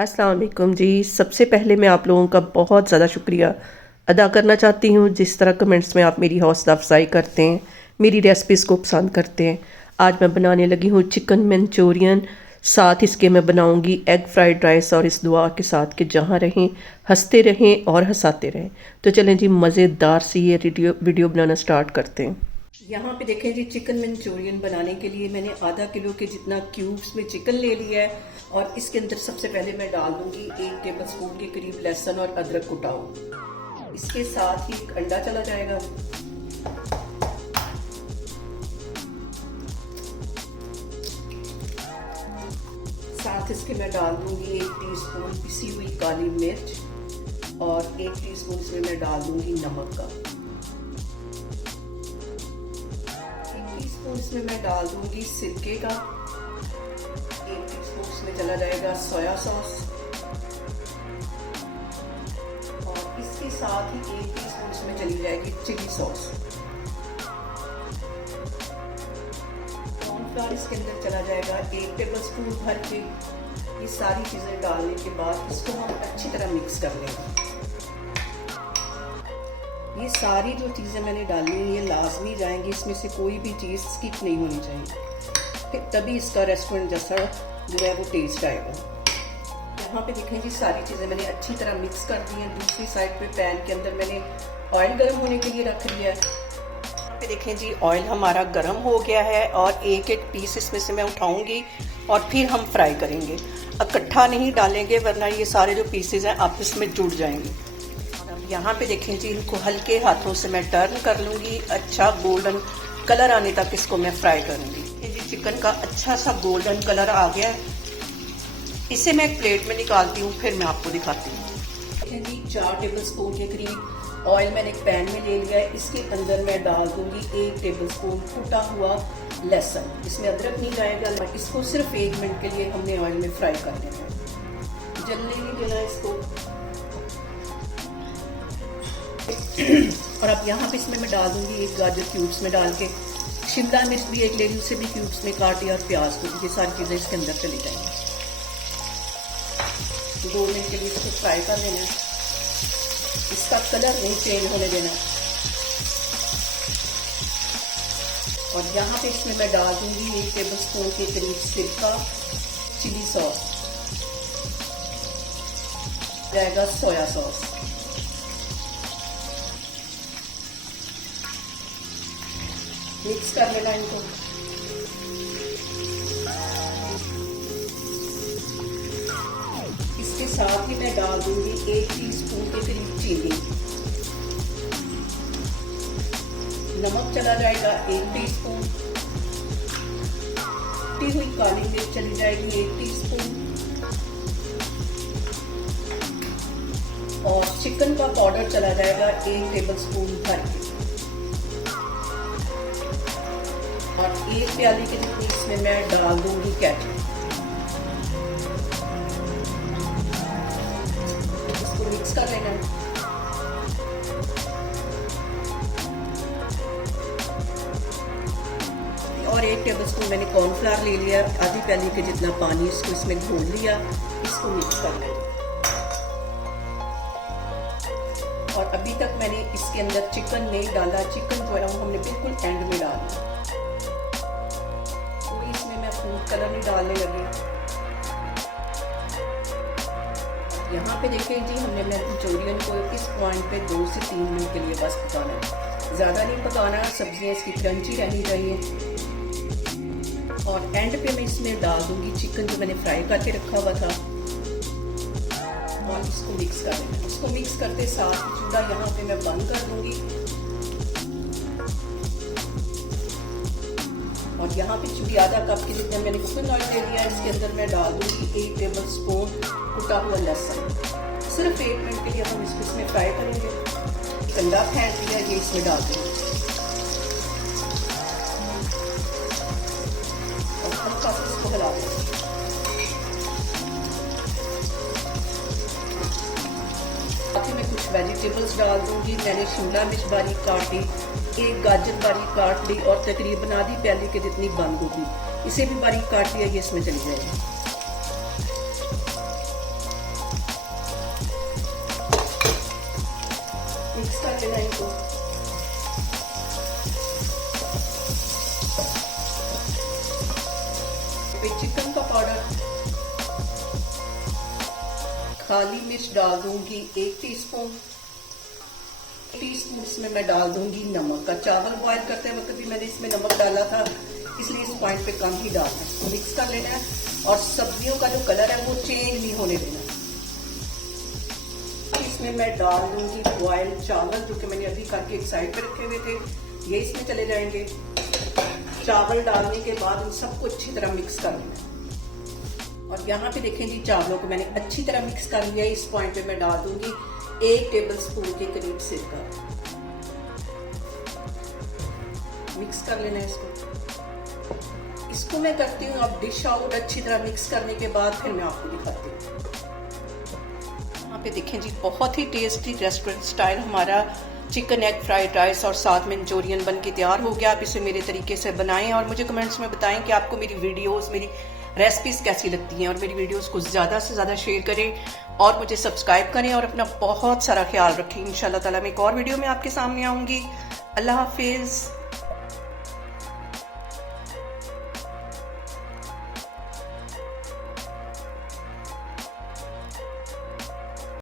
अस्सलाम वालेकुम जी। सबसे पहले मैं आप लोगों का बहुत ज़्यादा शुक्रिया अदा करना चाहती हूँ, जिस तरह कमेंट्स में आप मेरी हौसला अफजाई करते हैं, मेरी रेसिपीज़ को पसंद करते हैं। आज मैं बनाने लगी हूँ चिकन मंचूरियन। साथ इसके मैं बनाऊँगी एग फ्राइड राइस, और इस दुआ के साथ कि जहाँ रहें हंसते रहें और हंसाते रहें। तो चलें जी, मज़ेदार सी ये वीडियो बनाना स्टार्ट करते हैं। यहाँ पे देखें जी, चिकन मंचूरियन बनाने के लिए मैंने आधा किलो के जितना क्यूब्स में चिकन ले लिया है, और इसके अंदर सबसे पहले मैं डाल दूंगी 1 टेबलस्पून के करीब लहसुन और अदरक कुटा हुआ। इसके साथ ही एक अंडा चला जाएगा। साथ इसके मैं डाल दूंगी 1 टीस्पून पिसी हुई काली मिर्च, और 1 टीस्पून इसमें मैं डाल दूंगी नमक का। 1 टीस्पून इसमें मैं डाल दूंगी सिरके का। 1 टीस्पून इसमें चला जाएगा सोया सॉस, और इसके साथ ही 1 टीस्पून इसमें चली जाएगी चिली सॉस। कॉर्नफ्लोर इसके अंदर चला जाएगा 1 टेबलस्पून भर के। ये सारी चीजें डालने के बाद इसको हम अच्छी तरह मिक्स कर लेंगे। ये सारी जो चीजें मैंने डाली हैं ये लाजमी जाएंगी, इसमें से कोई भी चीज स्किप नहीं होनी चाहिए, फिर तभी इसका रेस्टोरेंट जैसा जो है वो टेस्ट आएगा। यहाँ पे देखें जी, सारी चीजें मैंने अच्छी तरह मिक्स कर दी हैं। दूसरी साइड पे पैन के अंदर मैंने ऑयल गर्म होने के लिए रख लिया है। पे देखें जी, ऑयल हमारा गर्म हो गया है, और एक एक पीस इसमें से मैं उठाऊंगी और फिर हम फ्राई करेंगे। इकट्ठा नहीं डालेंगे, वरना ये सारे जो पीसेज हैं आपस में जुड़ जाएंगे। और अब यहाँ पे देखें जी, इनको हल्के हाथों से मैं टर्न कर लूँगी। अच्छा गोल्डन कलर आने तक इसको मैं फ्राई करूँगी। ये जी, चिकन का अच्छा सा गोल्डन कलर आ गया है। इसे मैं एक प्लेट में निकालती हूँ, फिर मैं आपको दिखाती हूँ। देखें जी, 4 टेबलस्पून के करीब ऑयल मैंने एक पैन में ले लिया है। इसके अंदर मैं डाल दूंगी 1 टेबलस्पून कुटा हुआ लहसुन। इसमें अदरक नहीं जाएगा। इसको सिर्फ 1 मिनट के लिए हमने ऑयल में फ्राई कर लेना है, जलने नहीं देना इसको। और अब यहाँ पे इसमें मैं डाल दूंगी 1 गाजर क्यूब्स में डाल के, शिमला मिर्च भी 1 ले ली, उसे भी क्यूब्स में काटी, और प्याज को। ये सारी चीजें इसके अंदर चली जाएंगी। 2 मिनट के लिए इसको फ्राई कर लेना है। इसका कलर नहीं चेंज होने देना। और यहाँ पे इसमें मैं डाल दूंगी 1 टेबलस्पून के करीब सिरका, चिली सॉस, जाएगा सोया सॉस। मिक्स कर लेना इनको। इसके साथ ही मैं डाल दूंगी 1 टीस्पून के करीब चीनी। नमक चला जाएगा 1 टीस्पून। कुटी हुई काली मिर्च चली जाएगी 1 टीस्पून, और चिकन का पाउडर चला जाएगा 1 टेबलस्पून भर के, और 1 प्याली के जितनी इसमें मैं डाल दूंगी केचप। मिक्स कर लेना। और 1 टेबलस्पून मैंने कॉर्नफ्लावर ले लिया, आधी प्याली के जितना पानी इसको इसमें घोल लिया। इसको मिक्स कर लेना। और अभी तक मैंने इसके अंदर चिकन नहीं डाला। चिकन जो है वो हमने बिल्कुल एंड में डाला, कोई इसमें मैं फूड कलर नहीं डालने लगी। यहाँ पे देखें जी, हमने मंचूरियन को इस पॉइंट पे 2 से 3 मिनट के लिए बस पकाना है, ज़्यादा नहीं पकाना। सब्जियाँ इसकी क्रंची रहनी चाहिए। और एंड पे मैं इसमें डाल दूंगी चिकन जो मैंने फ्राई करके रखा हुआ था, और इसको मिक्स कर देना। इसको मिक्स करते साथ चूल्हा यहाँ पे मैं बंद कर दूंगी। और यहाँ पे चूँकि आधा कप के जितना मैंने कुकिंग ऑयल ले लिया, इसके अंदर मैं डाल दूंगी 1 टेबलस्पून कुटा हुआ लहसुन। सिर्फ 1 मिनट के लिए हम इसको इसमें फ्राई करेंगे। ठंडा फेंक दिया, ये इसमें डाल देंगे, और हल्का सा इसको हिला देंगे। बाकी मैं कुछ वेजिटेबल्स डाल दूंगी। मैंने शिमला मिर्च बारीक काटी, 1 गाजर बारीक काट ली, और तकरीबन आधी प्याली के जितनी बंद गोभी, इसे भी बारीक काट लिया। ये इसमें चली जाएगी। लेना इनको। चिकन का पाउडर, काली मिर्च डाल दूंगी 1 टीस्पून। इसमें मैं डाल दूंगी नमक का। चावल बॉयल करते वक्त भी मैंने इसमें नमक डाला था, इसलिए इस पॉइंट पे कम ही डालना है। मिक्स कर लेना है और सब्जियों का जो कलर है वो चेंज नहीं होने देना। इसमें मैं डाल दूंगी बॉइल्ड चावल जो कि मैंने अभी करके एक साइड पे रखे हुए थे, ये इसमें चले जाएंगे। चावल डालने के बाद इन सबको अच्छी तरह मिक्स कर लेना है। और यहाँ पे देखें जी, चावलों को मैंने अच्छी तरह मिक्स कर लिया है। इस पॉइंट पे मैं डाल दूंगी 1 टेबलस्पून के करीब सिरका। मिक्स कर लेना है इसको मैं करती हूँ अब डिश आउट। अच्छी तरह मिक्स करने के बाद फिर मैं आपको दिखाती हूँ। यहाँ पे देखें जी, बहुत ही टेस्टी रेस्टोरेंट स्टाइल हमारा चिकन एग फ्राइड राइस और साथ में मंचूरियन बन के तैयार हो गया। आप इसे मेरे तरीके से बनाएं और मुझे कमेंट्स में बताएं कि आपको मेरी वीडियोस, मेरी रेसिपीज कैसी लगती हैं। और मेरी वीडियोस को ज़्यादा से ज़्यादा शेयर करें और मुझे सब्सक्राइब करें और अपना बहुत सारा ख्याल रखें। इंशाल्लाह ताला मैं एक और वीडियो में आपके सामने आऊँगी। अल्लाह हाफिज़।